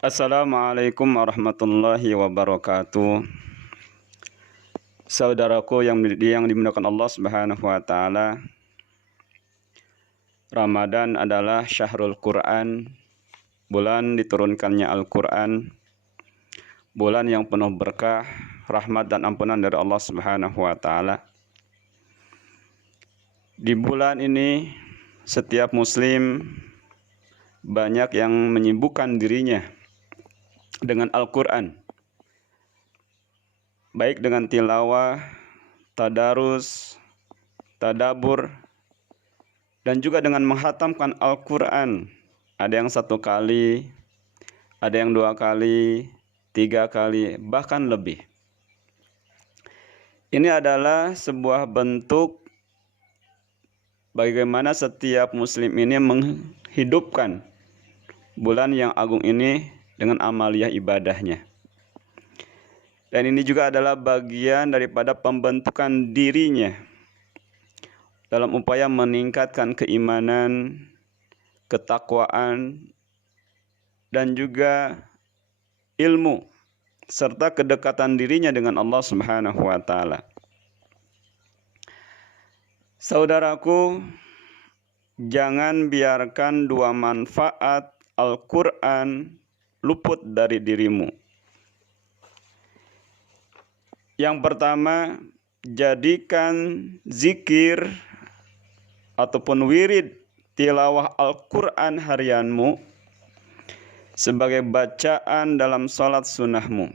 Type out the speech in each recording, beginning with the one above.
Assalamualaikum warahmatullahi wabarakatuh. Saudaraku yang dimuliakan Allah Subhanahu wa taala. Ramadan adalah syahrul Quran, bulan diturunkannya Al-Quran, bulan yang penuh berkah, rahmat dan ampunan dari Allah Subhanahu wa taala. Di bulan ini setiap muslim banyak yang menyibukkan dirinya dengan Al-Quran, baik dengan tilawah, tadarus, tadabur, dan juga dengan menghatamkan Al-Quran. Ada yang 1 kali, ada yang 2 kali, 3 kali, bahkan lebih. Ini adalah sebuah bentuk bagaimana setiap muslim ini menghidupkan bulan yang agung ini dengan amaliyah ibadahnya. Dan ini juga adalah bagian daripada pembentukan dirinya dalam upaya meningkatkan keimanan, ketakwaan, dan juga ilmu serta kedekatan dirinya dengan Allah Subhanahu wa taala. Saudaraku, jangan biarkan dua manfaat Al-Quran luput dari dirimu. Yang pertama, jadikan zikir ataupun wirid tilawah Al-Quran harianmu sebagai bacaan dalam salat sunnahmu.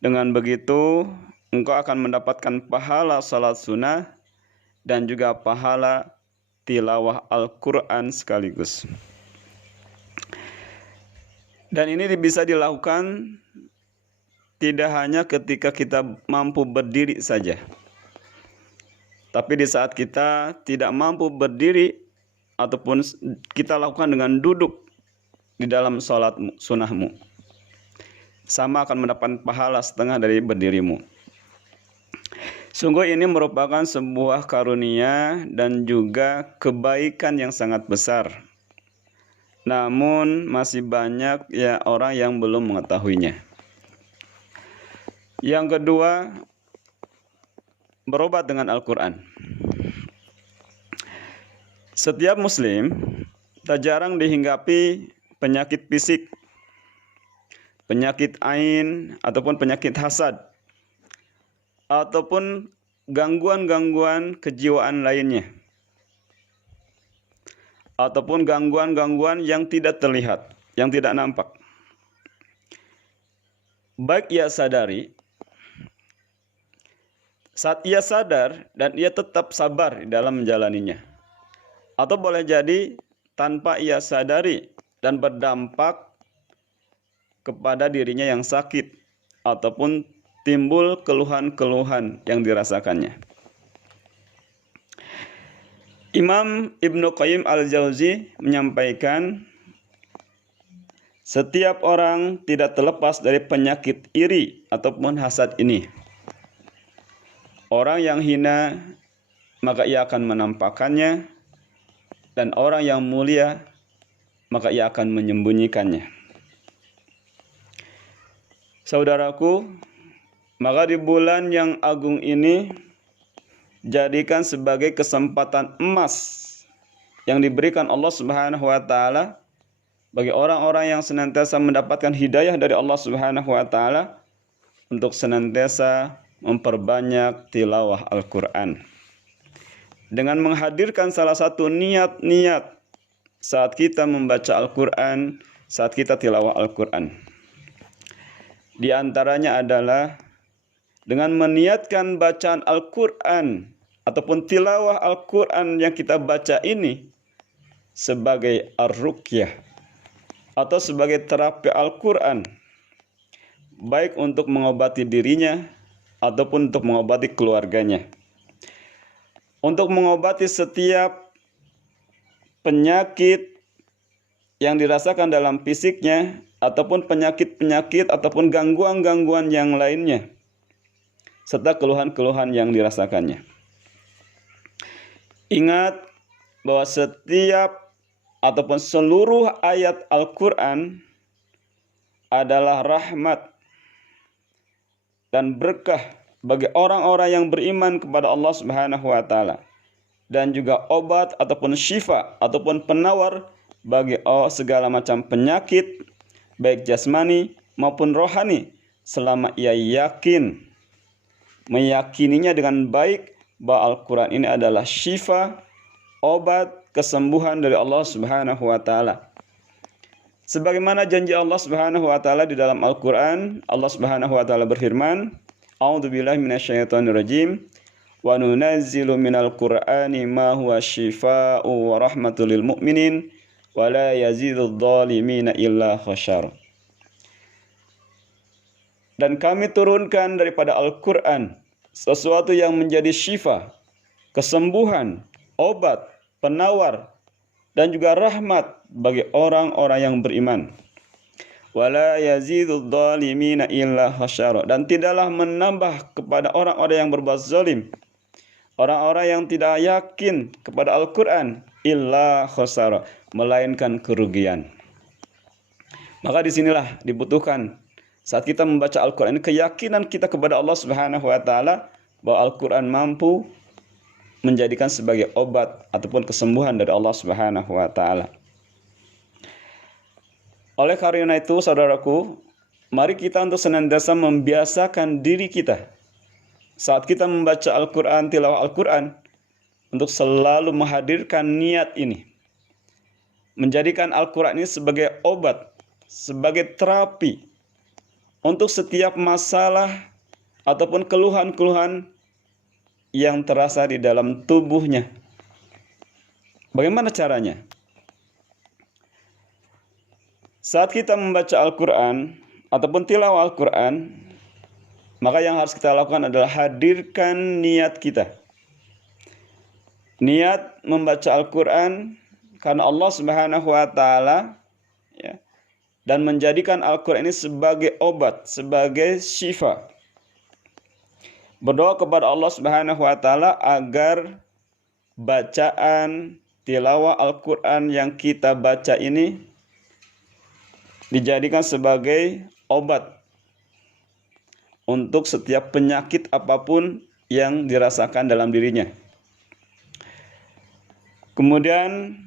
Dengan begitu, engkau akan mendapatkan pahala salat sunnah dan juga pahala tilawah Al-Quran sekaligus. Dan ini bisa dilakukan tidak hanya ketika kita mampu berdiri saja, tapi di saat kita tidak mampu berdiri ataupun kita lakukan dengan duduk di dalam sholat sunnahmu, sama akan mendapat pahala setengah dari berdirimu. Sungguh ini merupakan sebuah karunia dan juga kebaikan yang sangat besar. Namun masih banyak orang yang belum mengetahuinya. Yang kedua, berobat dengan Al-Quran. Setiap muslim tak jarang dihinggapi penyakit fisik, penyakit ain ataupun penyakit hasad, ataupun gangguan-gangguan kejiwaan lainnya, ataupun gangguan-gangguan yang tidak terlihat, yang tidak nampak. Baik ia sadari, saat ia sadar dan ia tetap sabar dalam menjalaninya, atau boleh jadi tanpa ia sadari dan berdampak kepada dirinya yang sakit ataupun timbul keluhan-keluhan yang dirasakannya. Imam Ibnu Qayyim Al-Jauzi menyampaikan, setiap orang tidak terlepas dari penyakit iri ataupun hasad ini. Orang yang hina, maka ia akan menampakkannya, dan orang yang mulia, maka ia akan menyembunyikannya. Saudaraku, maka di bulan yang agung ini, jadikan sebagai kesempatan emas yang diberikan Allah Subhanahu wa taala bagi orang-orang yang senantiasa mendapatkan hidayah dari Allah Subhanahu wa taala untuk senantiasa memperbanyak tilawah Al-Quran. Dengan menghadirkan salah satu niat-niat saat kita membaca Al-Quran, saat kita tilawah Al-Quran. Di antaranya adalah dengan meniatkan bacaan Al-Quran ataupun tilawah Al-Quran yang kita baca ini sebagai ar-ruqyah atau sebagai terapi Al-Quran, baik untuk mengobati dirinya ataupun untuk mengobati keluarganya, untuk mengobati setiap penyakit yang dirasakan dalam fisiknya ataupun penyakit-penyakit ataupun gangguan-gangguan yang lainnya serta keluhan-keluhan yang dirasakannya. Ingat bahwa setiap ataupun seluruh ayat Al-Quran adalah rahmat dan berkah bagi orang-orang yang beriman kepada Allah Subhanahu wa taala, dan juga obat ataupun syifa ataupun penawar bagi segala macam penyakit baik jasmani maupun rohani, selama ia meyakininya dengan baik bahwa Al-Quran ini adalah syifa, obat, kesembuhan dari Allah Subhanahu wa taala. Sebagaimana janji Allah Subhanahu wa taala di dalam Al-Quran, Allah Subhanahu wa taala berfirman, A'udzubillahi minasyaitonirrajim, wa nunazzilu minal Qur'ani ma huwa syifaa'u wa rahmatul lil mu'minin wa la yazidudz zalimina illa khasyara. Dan kami turunkan daripada Al-Quran sesuatu yang menjadi syifa, kesembuhan, obat, penawar, dan juga rahmat bagi orang-orang yang beriman. Wala yazidudz zalimina illa khasyara. Dan tidaklah menambah kepada orang-orang yang berbuat zalim, orang-orang yang tidak yakin kepada Al-Quran, illa khasara, melainkan kerugian. Maka disinilah dibutuhkan saat kita membaca Al-Quran ini keyakinan kita kepada Allah Subhanahu wa taala bahwa Al-Quran mampu menjadikan sebagai obat ataupun kesembuhan dari Allah Subhanahu wa taala. Oleh karena itu, saudaraku, mari kita untuk senantiasa membiasakan diri kita saat kita membaca Al-Quran, tilawah Al-Quran, untuk selalu menghadirkan niat ini, menjadikan Al-Quran ini sebagai obat, sebagai terapi untuk setiap masalah ataupun keluhan-keluhan yang terasa di dalam tubuhnya. Bagaimana caranya? Saat kita membaca Al-Quran ataupun tilawah Al-Quran, maka yang harus kita lakukan adalah hadirkan niat kita. Niat membaca Al-Quran karena Allah Subhanahu wa taala, ya, dan menjadikan Al-Quran ini sebagai obat, sebagai syifa. Berdoa kepada Allah Subhanahu wa taala agar bacaan tilawah Al-Quran yang kita baca ini dijadikan sebagai obat untuk setiap penyakit apapun yang dirasakan dalam dirinya. Kemudian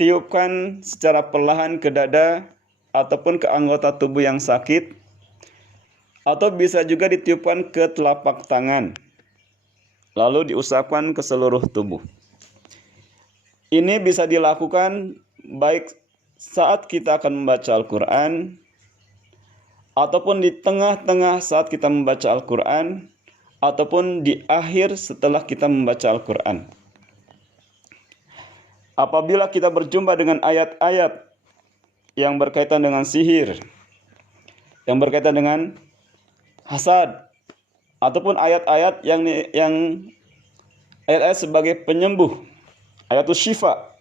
tiupkan secara perlahan ke dada ataupun ke anggota tubuh yang sakit, atau bisa juga ditiupkan ke telapak tangan, lalu diusapkan ke seluruh tubuh. Ini bisa dilakukan baik saat kita akan membaca Al-Quran, ataupun di tengah-tengah saat kita membaca Al-Quran, ataupun di akhir setelah kita membaca Al-Quran. Apabila kita berjumpa dengan ayat-ayat yang berkaitan dengan sihir, yang berkaitan dengan hasad, ataupun ayat-ayat yang ayat-ayat sebagai penyembuh, ayatul syifa,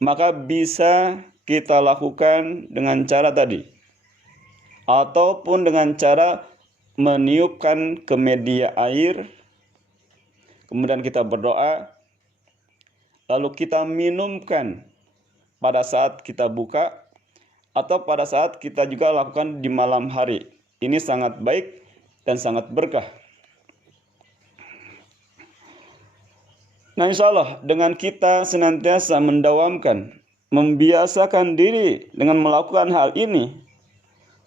maka bisa kita lakukan dengan cara tadi, ataupun dengan cara meniupkan ke media air, kemudian kita berdoa, lalu kita minumkan pada saat kita buka, atau pada saat kita juga lakukan di malam hari. Ini sangat baik dan sangat berkah. Nah, insya Allah dengan kita senantiasa mendawamkan, membiasakan diri dengan melakukan hal ini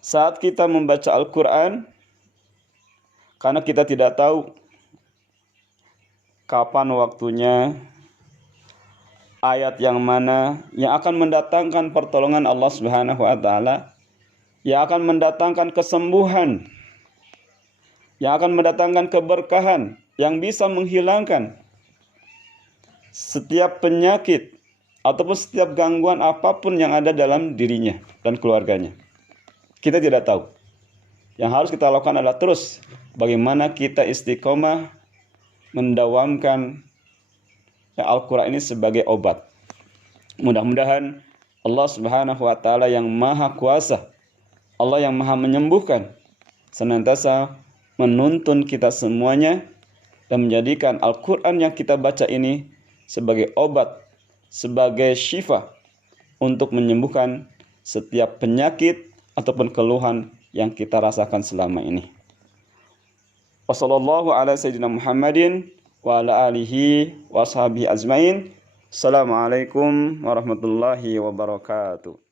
saat kita membaca Al-Quran, karena kita tidak tahu kapan waktunya, ayat yang mana yang akan mendatangkan pertolongan Allah Subhanahu wa taala, yang akan mendatangkan kesembuhan, yang akan mendatangkan keberkahan, yang bisa menghilangkan setiap penyakit ataupun setiap gangguan apapun yang ada dalam dirinya dan keluarganya. Kita tidak tahu. Yang harus kita lakukan adalah terus bagaimana kita istiqomah mendawamkan Al-Quran ini sebagai obat. Mudah-mudahan Allah Subhanahu wa taala yang maha kuasa, Allah yang maha menyembuhkan, senantiasa menuntun kita semuanya dan menjadikan Al-Quran yang kita baca ini sebagai obat, sebagai syifa untuk menyembuhkan setiap penyakit, ataupun keluhan yang kita rasakan selama ini. Wassallallahu ala sayyidina Muhammadin wa ala alihi wa sahbihi ajmain. Assalamualaikum warahmatullahi wabarakatuh.